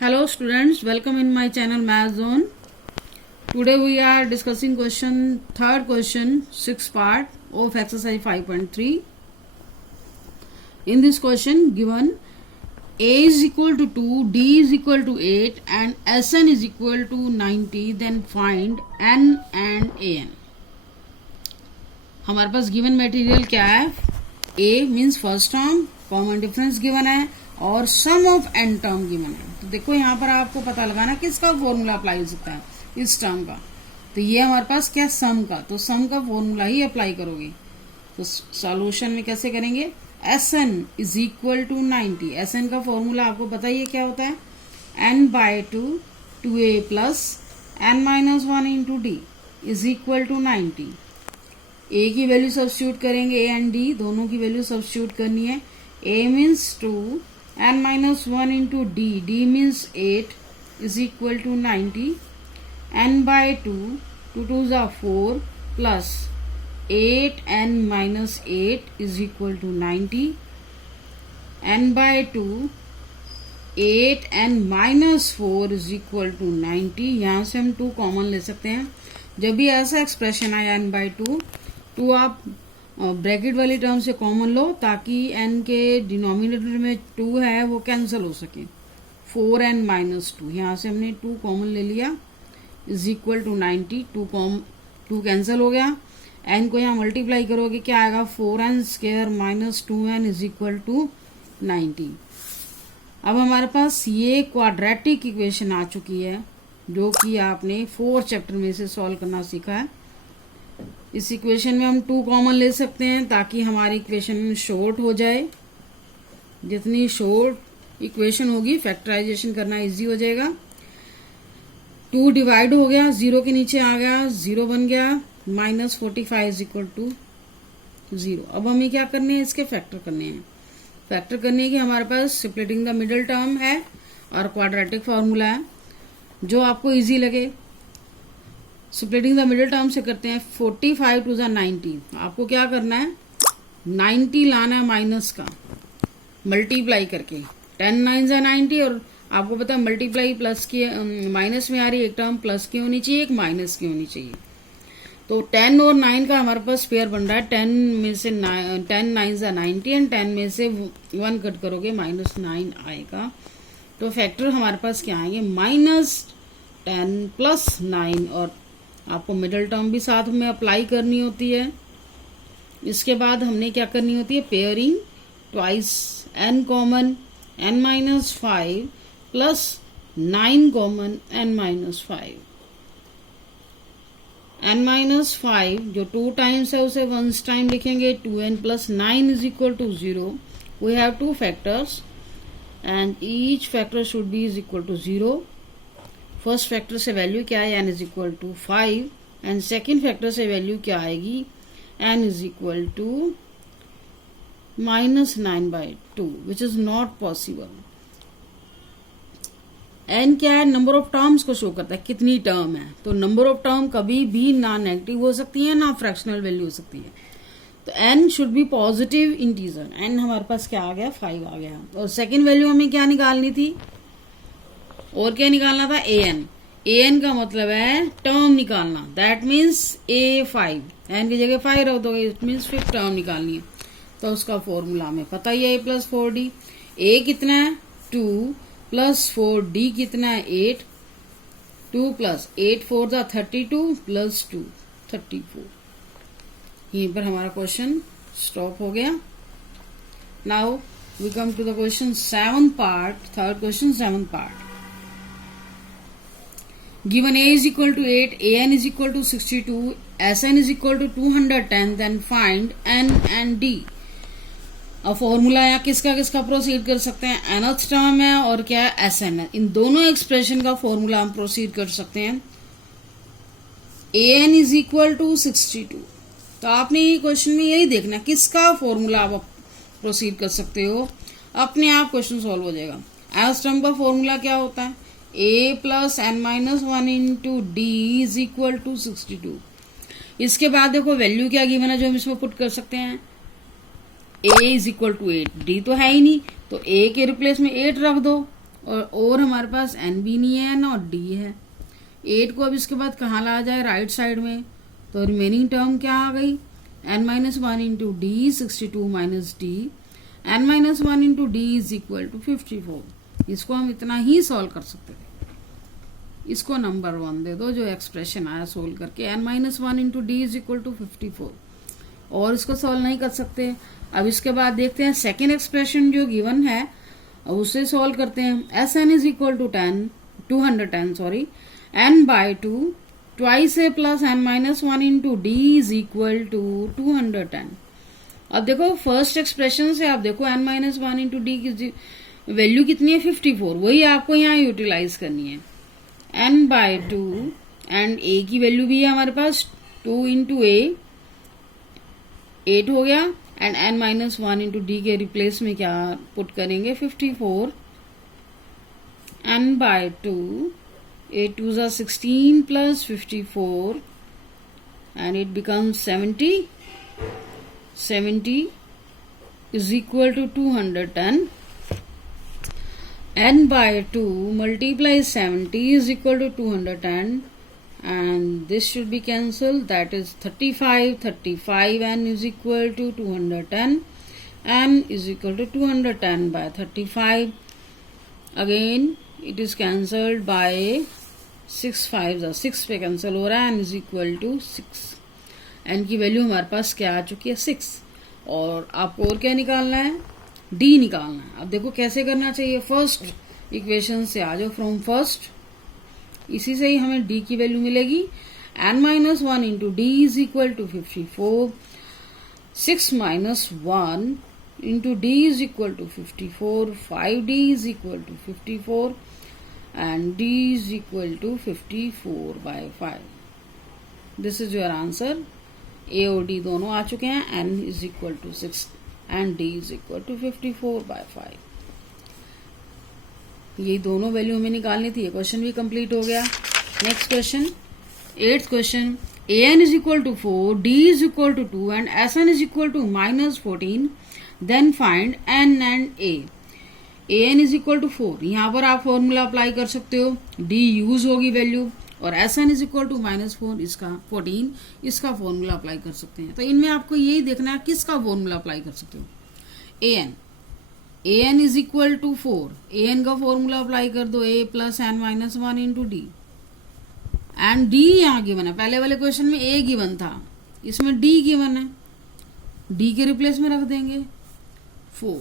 Hello students, welcome in my channel Math Zone. Today we are discussing third question, 6th part of exercise 5.3. In this question given A is equal to 2, D is equal to 8 and Sn is equal to 90, then find N and An. हमारे पास given material क्या है? A means first term, common difference given है और सम of N term given है. तो देखो यहाँ पर आपको पता लगाना किसका फॉर्मूला अप्लाई हो सकता है, इस टर्म का. तो ये हमारे पास क्या सम का, तो सम का फॉर्मूला ही अप्लाई करोगे. तो सॉल्यूशन में कैसे करेंगे? Sn is equal to 90. Sn का फॉर्मूला आपको पता ही है क्या होता है, n/2 2a plus n-1 into d is equal to 90. a की वैल्यू सब्स्टिट्यूट करेंगे, a एंड d दोनों की वैल्यू सब्स्टिट्यूट करनी है. a means 2, n-1 into d means 8 is equal to 90. n/2 2 2s are 4 plus 8n-8 is equal to 90. n/2 8n-4 is equal to 90. यहाँ से हम 2 common ले सकते हैं. जब भी ऐसा एक्सप्रेशन आया n/2, तो आप ब्रैकेट वाली टर्म से कॉमन लो ताकि n के डिनोमिनेटर में 2 है वो कैंसिल हो सके. 4n-2 यहाँ से हमने 2 कॉमन ले लिया इज इक्वल टू 90. 2 कैंसिल हो गया. n को यहाँ मल्टीप्लाई करोगे क्या आएगा, 4n² - 2n is equal to 90. अब हमारे पास ये क्वाड्रेटिक इक्वेशन आ चुकी है जो कि आपने 4 चैप्टर में से सॉल्व करना सीखा है. इस इक्वेशन में हम 2 कॉमन ले सकते हैं ताकि हमारी इक्वेशन शॉर्ट हो जाए. जितनी शॉर्ट इक्वेशन होगी फैक्टराइजेशन करना इजी हो जाएगा. 2 डिवाइड हो गया, 0 के नीचे आ गया, 0 बन गया, -45 इज इक्वल टू 0. अब हमें क्या करने हैं, इसके फैक्टर करने हैं. फैक्टर करने की हमारे पास स्प्लिटिंग द मिडिल टर्म है और क्वाड्रेटिक फॉर्मूला है जो आपको इजी लगे. स्प्लिटिंग द मिडिल टर्म से करते हैं. 45 2 90. आपको क्या करना है, 90 लाना है माइनस का, मल्टीप्लाई करके. 10 9 90 और आपको पता है मल्टीप्लाई प्लस की माइनस में आ रही है, एक टर्म प्लस की होनी चाहिए, एक माइनस की होनी चाहिए. तो 10 और 9 का हमारे पास पेयर बन रहा है. 10 में से 10 9 90 एंड 10 में से 1 कट करोगे -9 आएगा. तो फैक्टर हमारे पास क्या आएंगे, -10 प्लस 9 और आपको मिडिल टर्म भी साथ में अप्लाई करनी होती है. इसके बाद हमने क्या करनी होती है, pairing twice n common n-5 plus 9 common n-5. n-5 जो 2 टाइम्स है उसे 1 टाइम लिखेंगे. 2n plus 9 is equal to 0. We have 2 factors and each factor should be is equal to 0. First factor से वैल्यू क्या है, n is equal to 5 and second factor से value क्या आएगी, n is equal to -9/2 which is not possible. n क्या है, number of terms को show करता है, कितनी टर्म है. तो नंबर ऑफ टर्म कभी भी ना नेगेटिव हो सकती है ना फ्रैक्शनल वैल्यू हो सकती है. तो n should be positive integer. n हमारे पास क्या आ गया, 5 आ गया. और सेकेंड वैल्यू हमें क्या निकालनी थी, और क्या निकालना था, an. an का मतलब है टर्म निकालना, दैट मीन्स a5. n की जगह 5 रख दोगे, इट मीन्स 5 टर्म निकालनी है. तो उसका फॉर्मूला हमें पता ही है, a + 4d. a कितना है, 2 प्लस 4d कितना है, 8. 2 प्लस 8 4 32 प्लस 2 34. यहीं पर हमारा क्वेश्चन स्टॉप हो गया. Now we come to the question 7th part, third question 7th part. Given a is equal to 8, an is equal to 62, Sn is equal to 210, then find n and d. अब formula यहाँ किसका किसका proceed कर सकते हैं, nth term है और क्या है, Sn है. इन दोनों एक्सप्रेशन का फॉर्मूला हम प्रोसीड कर सकते हैं. an is equal to 62. तो आपने ये क्वेश्चन में यही देखना किसका फॉर्मूला आप प्रोसीड कर सकते हो, अपने आप क्वेश्चन सॉल्व हो जाएगा. nth टर्म का फॉर्मूला क्या होता है, a plus n-1 into d is equal to 62. इसके बाद देखो वैल्यू क्या गिवन है जो हम इसमें पुट कर सकते हैं, a is equal to 8. d तो है ही नहीं, तो a के रिप्लेस में 8 रख दो और हमारे पास n भी नहीं है न और d है। 8 को अब इसके बाद कहाँ लाया जाए, राइट साइड में, तो रिमेनिंग टर्म क्या आ गई, n-1 into d 62 minus d, n-1 into d is equal to 54। इसको हम इतना ही सॉल्व कर सकते थे। इसको नंबर 1 दे दो, जो एक्सप्रेशन आया सोल्व करके, n-1 into d is equal to 54, और इसको सॉल्व नहीं कर सकते। अब इसके बाद देखते हैं सेकेंड एक्सप्रेशन जो गिवन है उसे सॉल्व करते हैं। Sn is equal to 210 sorry, n by 2 twice a plus n-1 into d is equal to 210। अब देखो फर्स्ट एक्सप्रेशन से आप देखो n-1 इंटू डी की वैल्यू कितनी है, 54, वही आपको यहाँ यूटिलाइज करनी है। n बाय 2 एंड a की वैल्यू भी है हमारे पास 2 इंटू ए 8 हो गया, एंड n-1 इंटू डी के रिप्लेस में क्या पुट करेंगे 54, n by 2 8 2s are 16 plus 54 and it becomes 70 is equal to 210, n by 2 multiply 70 is equal to 210 and this should be cancelled, that is 35 n is equal to 210, n is equal to 210 by 35, again it is cancelled by 6 पे cancel हो रहा है, n is equal to 6। n की value हमारे पास क्या आ चुकी है 6, और आपको और क्या निकालना है, d निकालना है। अब देखो कैसे करना चाहिए, फर्स्ट इक्वेशन से आ जाओ, फ्रॉम फर्स्ट, इसी से ही हमें d की वैल्यू मिलेगी। n-1 into d is equal to 54, 6 minus 1 into d is equal to 54, 5d is equal to 54 and d is equal to 54 by 5. This is your answer. A और D दोनों आ चुके हैं, n is equal to 6 and d is equal to 54 by 5. ये दोनों value हमें निकालनी थी। ये क्वेश्चन भी कंप्लीट हो गया। Next question, 8th question, an is equal to 4, d is equal to 2 and sn is equal to minus 14, then find n and a. an is equal to 4, यहाँ पर आप फॉर्मूला अप्लाई कर सकते हो, d use होगी value, और sn is equal to -4, इसका 14, इसका फॉर्मूला अप्लाई कर सकते हैं। तो इनमें आपको यही देखना है किसका फॉर्मूला अप्लाई कर सकते हो। an is equal to 4, an का फॉर्मूला अप्लाई कर दो, a plus n-1 into d, and d यहाँ गिवन है। पहले वाले क्वेश्चन में a गिवन था, इसमें d गिवन है, d के रिप्लेस में रख देंगे 4,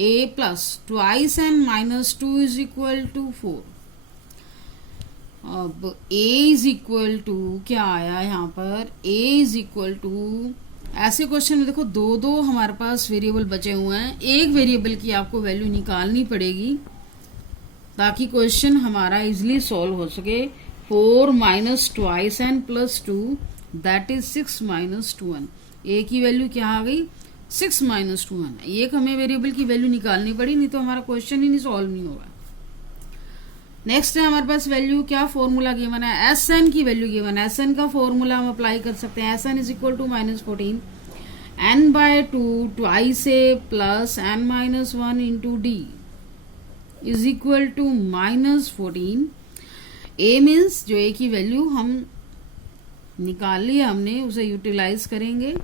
a plus twice n minus 2 is equal to 4। अब a इज इक्वल टू क्या आया यहाँ पर, a इज इक्वल टू, ऐसे क्वेश्चन में देखो दो हमारे पास वेरिएबल बचे हुए हैं, एक वेरिएबल की आपको वैल्यू निकालनी पड़ेगी ताकि क्वेश्चन हमारा इजिली सॉल्व हो सके। 4 minus twice n plus 2 that is 6 minus 2n। a की वैल्यू क्या आ गई 6 माइनस 2n। एक हमें वेरिएबल की वैल्यू निकालनी पड़ी, नहीं तो हमारा क्वेश्चन ही नहीं सॉल्व नहीं होगा। नेक्स्ट है हमारे पास वैल्यू, क्या फॉर्मूला गिवन है, Sn की वैल्यू गिवन है। Sn का फॉर्मूला हम अप्लाई कर सकते हैं। Sn is equal to -14 n by 2 twice a plus n-1 into d is equal to -14। a means जो a की वैल्यू हम निकाल ली हमने, उसे यूटिलाइज करेंगे।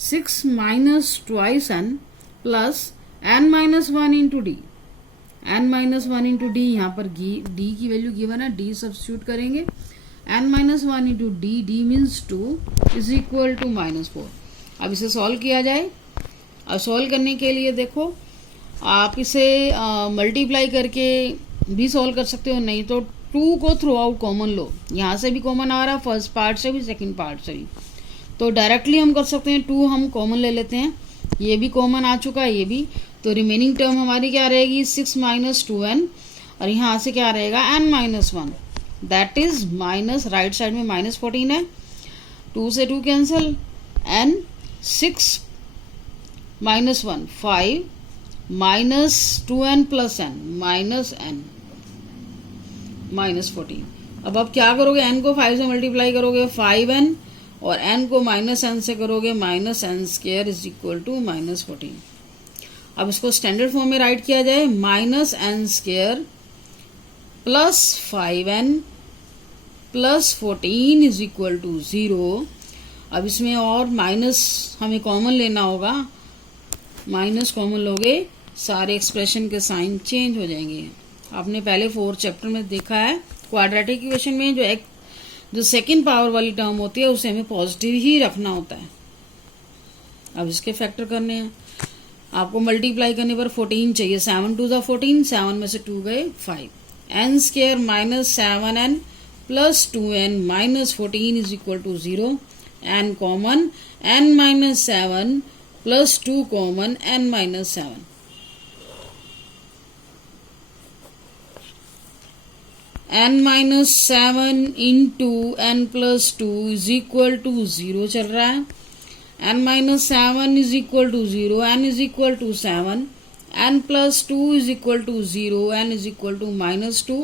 6 minus twice n plus n-1 into d, n-1 into d, यहाँ पर d की वैल्यू गिवन है, d सब्स्टिट्यूट करेंगे, n-1 into d, d means 2 is equal to -4। अब इसे सॉल्व किया जाए। अब सॉल्व करने के लिए देखो आप इसे मल्टीप्लाई करके भी सॉल्व कर सकते हो, नहीं तो 2 को थ्रू आउट कॉमन लो, यहाँ से भी कॉमन आ रहा है, फर्स्ट पार्ट से भी सेकंड पार्ट से भी, तो डायरेक्टली हम कर सकते हैं। 2 हम कॉमन ले लेते हैं, ये भी कॉमन आ चुका है, ये भी, तो रिमेनिंग टर्म हमारी क्या रहेगी 6 माइनस 2n, और यहाँ से क्या रहेगा n-1, that is minus, right side में -14 है, 2 से 2 cancel, n 6 minus 1 5 minus 2n plus n minus n -14। अब आप क्या करोगे, n को 5 से मल्टीप्लाई करोगे 5n, और n को -n से करोगे -n² इज इक्वल टू -14। अब इसको स्टैंडर्ड फॉर्म में राइट किया जाए, -n² plus 5n plus 14 is equal to 0। अब इसमें और माइनस हमें कॉमन लेना होगा, माइनस कॉमन लोगे सारे एक्सप्रेशन के साइन चेंज हो जाएंगे। आपने पहले 4 चैप्टर में देखा है क्वाड्रेटिक इक्वेशन में जो सेकंड पावर वाली टर्म होती है उसे हमें पॉजिटिव ही रखना होता है। अब इसके फैक्टर करने हैं, आपको मल्टीप्लाई करने पर 14 चाहिए, 7 2 ज़ा 14, 7 में से 2 गए 5, n square minus 7n plus 2n minus 14 is equal to 0, n common, n minus 7 plus 2 common, n minus 7, n minus 7 into n plus 2 is equal to 0 चल रहा है, n minus 7 is equal to 0, n is equal to 7, n plus 2 is equal to 0, n is equal to minus 2,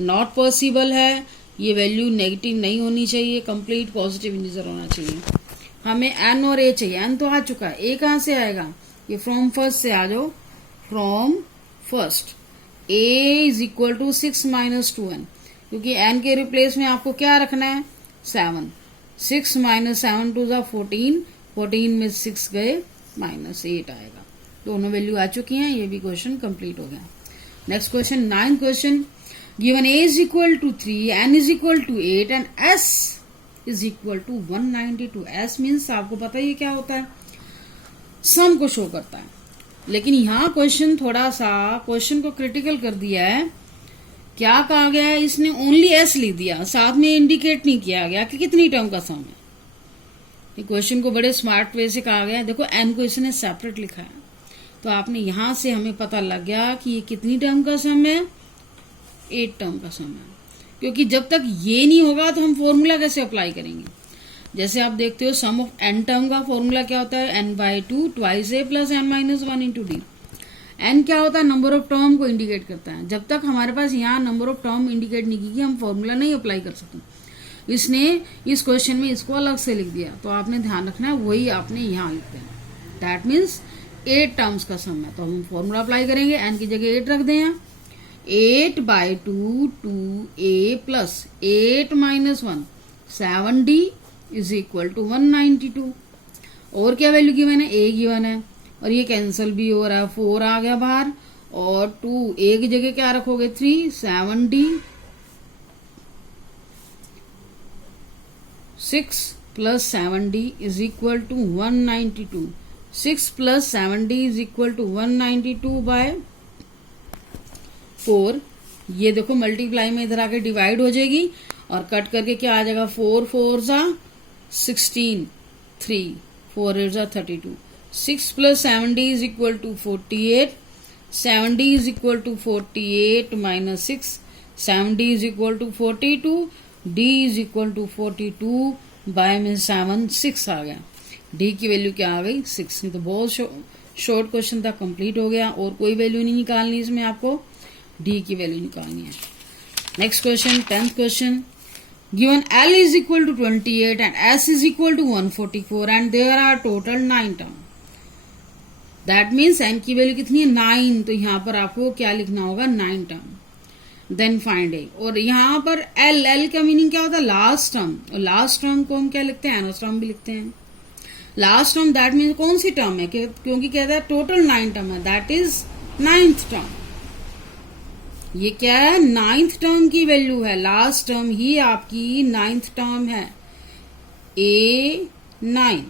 not possible है, ये value negative नहीं होनी चाहिए, complete positive integer होना चाहिए। हमें n और a चाहिए, n तो आ चुका है, a कहाँ से आएगा, ये फ्रॉम फर्स्ट से आ जाओ, from first a is equal to 6 minus 2n, क्योंकि n के रिप्लेस में आपको क्या रखना है 7, 6 माइनस 7 2 ज़ा 14, 14 में 6 गए माइनस 8 आएगा। दोनों वैल्यू आ चुकी हैं, ये भी क्वेश्चन कंप्लीट हो गया। Next question 9th question, given a is equal to 3, n is equal to 8 and s is equal to 192। s means आपको पता ही क्या होता है, सम को शो करता है, लेकिन यहाँ क्वेश्चन थोड़ा सा क्वेश्चन को क्रिटिकल कर दिया है। क्या कहा गया है, इसने ओनली s लिख दिया, साथ में इंडिकेट नहीं किया गया कि कितनी टर्म का सम है। ये क्वेश्चन को बड़े स्मार्ट वे से कहा गया है। देखो n को इसने सेपरेट लिखा है, तो आपने यहां से हमें पता लग गया कि ये कितनी टर्म का सम है, 8 टर्म का सम है। क्योंकि जब तक ये नहीं होगा तो हम फॉर्मूला कैसे अप्लाई करेंगे। जैसे आप देखते हो सम ऑफ n टर्म का फॉर्मूला क्या होता है, n/2 twice a plus n minus 1 into D. n क्या होता है, नंबर ऑफ टर्म को इंडिकेट करता है। जब तक हमारे पास यहाँ नंबर ऑफ टर्म इंडिकेट नहीं की हम फॉर्मूला नहीं अप्लाई कर सकते। इसने इस क्वेश्चन में इसको अलग से लिख दिया, तो आपने ध्यान रखना है वही आपने यहाँ लिख देना। दैट मीन्स 8 टर्म्स का सम है, तो हम फॉर्मूला अप्लाई करेंगे, n की जगह 8 रख दें यहाँ, 8/2 2a plus 8 minus 1 7d is equal to 192। और क्या वैल्यू गिवन है, a गिवन है, और ये कैंसिल भी हो रहा है, 4 आ गया बाहर, और 2 a की जगह क्या रखोगे 3, 7d 6 plus 7d is equal to 192। 6 plus 7d is equal to 192 by 4। ये देखो मल्टीप्लाई में इधर आके डिवाइड हो जाएगी और कट करके क्या आ जाएगा, 4 4 ज़ा 16, 3 4 8 ज़ा 32। 6 plus 7d is equal to 48, 7d is equal to 48 minus 6, 7d is equal to 42, d is equal to 42 by में 7 6 आ गया। d की वैल्यू क्या आ गई 6। नहीं तो बहुत शॉर्ट क्वेश्चन था, कंप्लीट हो गया, और कोई वैल्यू नहीं निकालनी इसमें, आपको d की वैल्यू निकालनी है। Next question 10th question, given l is equal to 28 and s is equal to 144 and there are total 9 term. That means n की वैल्यू कितनी है 9, तो यहाँ पर आपको क्या लिखना होगा 9 टर्म, देन फाइंड a। और यहाँ पर l का मीनिंग क्या होता है, लास्ट टर्म, और लास्ट टर्म को हम क्या लिखते हैं, एनोस टर्म भी लिखते हैं। लास्ट टर्म दैट मीन्स कौन सी टर्म है, क्योंकि कहता है टोटल 9 टर्म है, दैट इज 9th टर्म। ये क्या है 9th टर्म की वैल्यू है, लास्ट टर्म ही आपकी 9th टर्म है, a9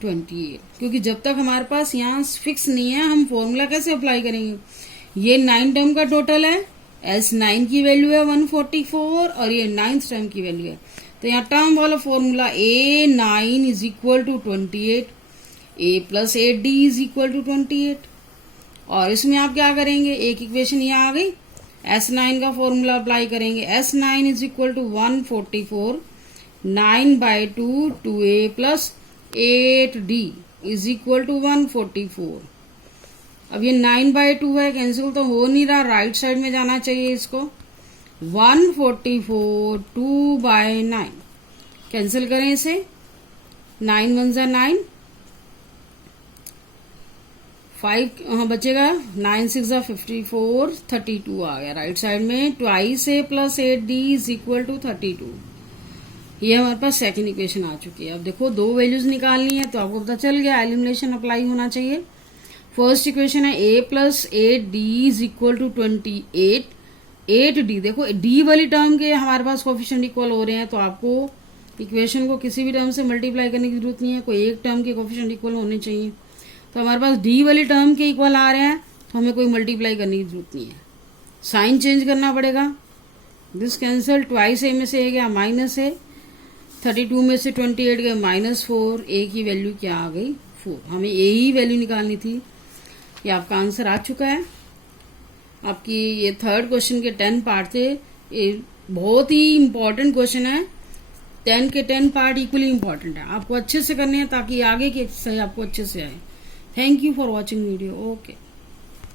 28। क्योंकि जब तक हमारे पास यहाँ फिक्स नहीं है हम फॉर्मूला कैसे अप्लाई करेंगे। ये 9 टर्म का टोटल है, s9 की वैल्यू है 144 और ये 9th टर्म की वैल्यू है, तो यहाँ टर्म वाला formula a9 is equal to 28, a plus 8d is equal to 28। और इसमें आप क्या करेंगे, एक इक्वेशन यहाँ आ गई, s9 का फॉर्मूला अप्लाई करेंगे, s9 is equal to 144, 9/2 2a plus 8d is equal to 144। अब ये 9/2 है, कैंसिल तो हो नहीं रहा, राइट साइड में जाना चाहिए इसको, 144 2/9 कैंसिल करें इसे, 9 1 ज़ा 9, 5 बचेगा, 9 6 54, 32 आ गया राइट साइड में। Twice a plus 8d is equal to 32। ये हमारे पास सेकंड इक्वेशन आ चुकी है। अब देखो दो वैल्यूज निकालनी है तो आपको पता चल गया, एलिमिनेशन अप्लाई होना चाहिए। फर्स्ट इक्वेशन है a plus 8d is equal to 28। 8d, देखो d वाली टर्म के हमारे पास कोफिशिएंट इक्वल हो रहे हैं, तो आपको इक्वेशन को किसी भी टर्म से मल्टीप्लाई करने की जरूरत नहीं है, कोई एक टर्म के कोफिशिएंट इक्वल होने चाहिए। तो हमारे पास d वाली टर्म के इक्वल आ रहे हैं, तो हमें कोई मल्टीप्लाई करने की जरूरत नहीं है, साइन चेंज करना पड़ेगा। दिस कैंसल, ट्वाइस ए में से a गया माइनस ए, 32 में से 28 गए -4, a की वैल्यू क्या आ गई 4। हमें a ही वैल्यू निकालनी थी। ये आपका आंसर आ चुका है। आपकी ये थर्ड क्वेश्चन के 10 पार्ट थे। ये बहुत ही इंपॉर्टेंट क्वेश्चन है, 10 के 10 पार्ट इक्वली इंपॉर्टेंट है, आपको अच्छे से करने हैं ताकि आगे की एक्सरसाइज आपको अच्छे से आए। Thank you for watching video. Okay.